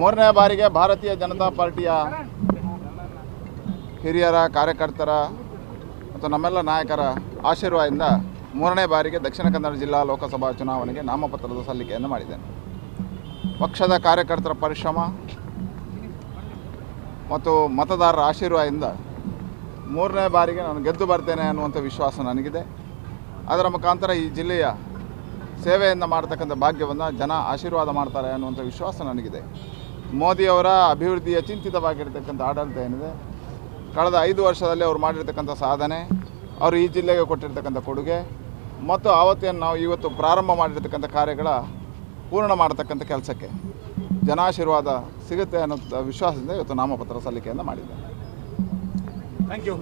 ಮೂರನೇ ಬಾರಿಗೆ ಭಾರತೀಯ ಜನತಾ ಪಾರ್ಟಿಯ ಹಿರಿಯರ ಕಾರ್ಯಕರ್ತರ ಮತ್ತು ನಮ್ಮೆಲ್ಲ ನಾಯಕರ ಆಶೀರ್ವಾದದಿಂದ ಮೂರನೇ ಬಾರಿಗೆ ದಕ್ಷಿಣ ಕನ್ನಡ ಜಿಲ್ಲಾ ಲೋಕಸಭಾ ಚುನಾವಣೆಗೆ ನಾಮಪತ್ರದ ಸಲ್ಲಿಕೆಯನ್ನು ಮಾಡಿದ್ದೇನೆ. ಪಕ್ಷದ ಕಾರ್ಯಕರ್ತರ ಪರಿಶ್ರಮ ಮತ್ತು ಮತದಾರರ ಆಶೀರ್ವಾದದಿಂದ ಮೂರನೇ ಬಾರಿಗೆ ನಾನು ಗೆದ್ದು ಬರ್ತೇನೆ ಅನ್ನುವಂಥ ವಿಶ್ವಾಸ ನನಗಿದೆ. ಅದರ ಮುಖಾಂತರ ಈ ಜಿಲ್ಲೆಯ ಸೇವೆಯನ್ನು ಮಾಡ್ತಕ್ಕಂಥ ಭಾಗ್ಯವನ್ನು ಜನ ಆಶೀರ್ವಾದ ಮಾಡ್ತಾರೆ ಅನ್ನುವಂಥ ವಿಶ್ವಾಸ ನನಗಿದೆ. ಮೋದಿಯವರ ಅಭಿವೃದ್ಧಿಯ ಚಿಂತಿತವಾಗಿರ್ತಕ್ಕಂಥ ಆಡಳಿತ ಏನಿದೆ, ಕಳೆದ 5 ವರ್ಷದಲ್ಲಿ ಅವರು ಮಾಡಿರ್ತಕ್ಕಂಥ ಸಾಧನೆ, ಅವರು ಈ ಜಿಲ್ಲೆಗೆ ಕೊಟ್ಟಿರ್ತಕ್ಕಂಥ ಕೊಡುಗೆ ಮತ್ತು ಆವತ್ತೇನು ನಾವು ಇವತ್ತು ಪ್ರಾರಂಭ ಮಾಡಿರ್ತಕ್ಕಂಥ ಕಾರ್ಯಗಳ ಪೂರ್ಣ ಮಾಡತಕ್ಕಂಥ ಕೆಲಸಕ್ಕೆ ಜನಾಶೀರ್ವಾದ ಸಿಗುತ್ತೆ ಅನ್ನೋ ವಿಶ್ವಾಸದಿಂದ ಇವತ್ತು ನಾಮಪತ್ರ ಸಲ್ಲಿಕೆಯನ್ನು ಮಾಡಿದ್ದೇನೆ. Thank you.